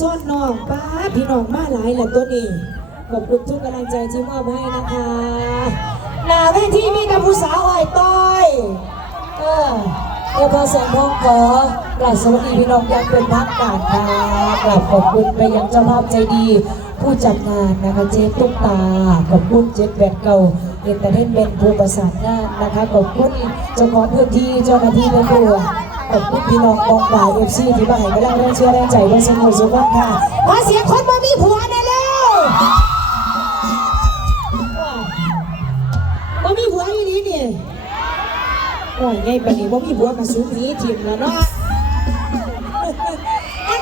ซ่อนพี่น้องป้าพี่น้องมาหลายแหละตัวนี้ขอบคุณทุกกำลังใจที่มอบให้นะคะหน้าเวทีมีแต่ผู้สาวอ่อยต้อยเออเออพอเสียงพองขอกราบสวัสดีพี่น้องยังเป็นพักกาดค่ะกราบขอบคุณไปยังเจ้าภาพใจดี ผู้จัดงานนะคะเจ๊ตุ๊กตา ขอบคุณเจ๊แบดเก่าเอนเตอร์เทนเมนต์ผู้ประสานงานนะคะ ขอบคุณเจ้าของพื้นที่เจ้าหน้าที่ตำรวจ ขอบคุณพี่น้องกองบ่ายเอฟซีที่มาให้กำลังแรงเชื่อแรงใจไว้สนุกสุขค่ะขอเสียงคนบ่มีผัวหน่อยเร็วบ่มีผัวอยู่นี่นี่โอ้ยไงปานนี้บ่มีผัวมาสูงนี้ทีมแล้วเนาะ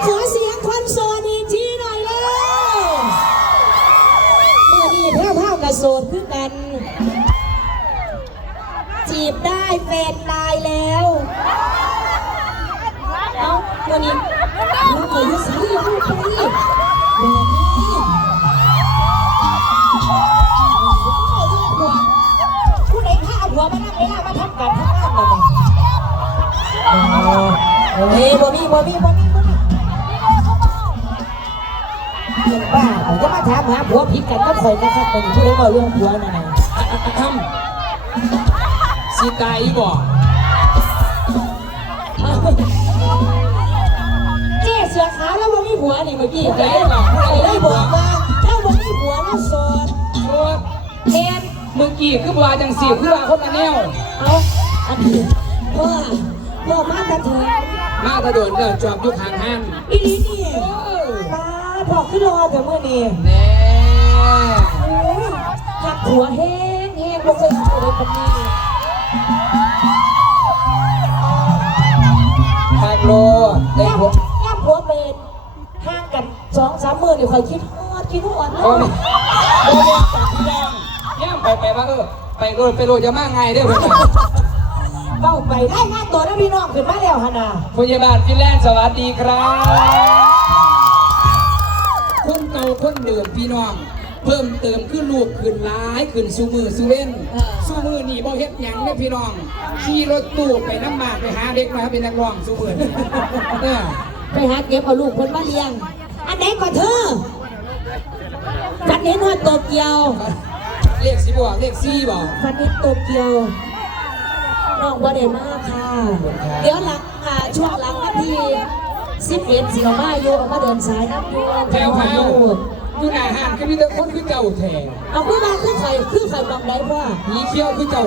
ขอเสียงคนโสดอีทีหน่อยเร็วเมื่อนี้แพ้วๆกับโสดคือกัน จีบได้แฟนตายแล้ว เอาวันนี้เราขอยุสีลูกไปแบบนี้ผู้ใดพาหัวมานั่งเวลามาทำการทำงานนี้เฮ้ยบ่มีบ่มีบ่มีบ่มีเรื่องบ้าผมจะมาถามหาผัวผิดกันก็คอยนะครับตอนนี้ผู้ใดบอกเรื่องผัวนั่นน่ะทำสีตายอีบ่ ผัวนี่เมื่อกี้เจ๊บอกได้บอกว่าเจ้าบ่มีผัวแล้วโสดโอ้แทนเมื่อกี้คือว่าจังสีคือว่าคนละแนวเอาอันนี้พ่อพ่อมาตะเถิดมาตะโดนเดินจอบอยู่ข้างห้างอีหลีนี่เออป้าพ่อขึ้นรอแต่เมื่อนี้แน่หักหัวแห้ อยคิดฮอดคิดฮอดโอ้เนาะโอ้ยจากที่แดงย่ำไปไปว่าเออไปโลดไปโลดจะมาไงเด้อเพื่อนเป้าไปได้งานตัวนะพี่น้องขึ้นมาแล้วหันน่ะพยาบาลฟินแลนด์สวัสดีครับคนเก่าคนเดิมพี่น้อง เพิ่มเติมขึ้นลูกขึ้นร้ายขึ้นสูมือสูเว้นสูมือหนีบ่เฮ็ดหยังเด้พี่น้องขี่รถตู้ไปน้ำบาดไปหาเด็กมาเป็นนักร้องสูมือนี่เออไปหาเก็บเอาลูกเพิ่นมาเลี้ยง อันไหนก็เธอฝันเห็นฮอดโตเกียว เลขสิบบอกเลขสี่บอกฟันนิดโตเกียวน้องบ่ได้มากค่ะ เดี๋ยวหลังอ่าช่วงหลังวันที่สิบเอ็ดสิเอามาอยู่เอามาเดินสายน้ำอยู่แถวแถวอยู่หน้าห้างก็มีแต่คนคือเจ้าแท้เอาคือมาคือไข่คือไข่บางไดพ่อผีเขี้ยวคือเจ้า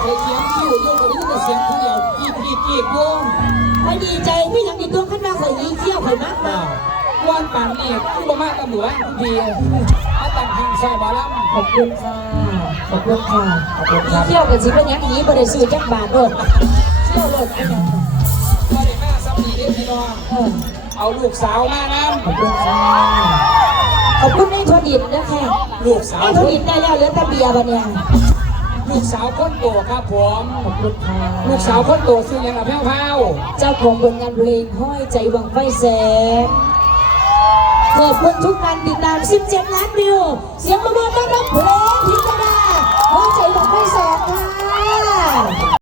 เคยเขียนคิ้วโยงกับนี้แต่เสียงผู้เดียวกีบกีบกีบโยง ไปดีใจพี่ยังมีตัวขึ้นมาไข่ยีเขี้ยวไข่มากมาว่านป่านนี่คือบ่มากกับหมูทุกทีเอาตั้งห้างซอยบอลำขอบคุณค่ะ ขอบคุณค่ะขอบคุณครับเขี้ยวเป็นสิเป็นหยังหนีบ่ได้ซื้อจักบาทโดดเขี้ยวโดดเป็นหยังก็ได้มาสัมนีเด้อพี่น้องเออเอาลูกสาวมานะขอบคุณค่ะขอบคุณในทวดินนะคะลูกสาวไอ้ทวดินได้แล้วเหลือแต่เบียร์บัดเนี่ย ลูกสาวคนโตครับผมขอบคุณค่ะลูกสาวคนโตซื้อยังกับแพ้วพาวเจ้าของผลงานเพลงห้อยใจหวังไฟแสงขอบคุณทุกการติดตาม 17 ล้านวิว เสียงประเมินต้อนรับเพลงพิจารณาห้อยใจหวังไฟแสงค่ะ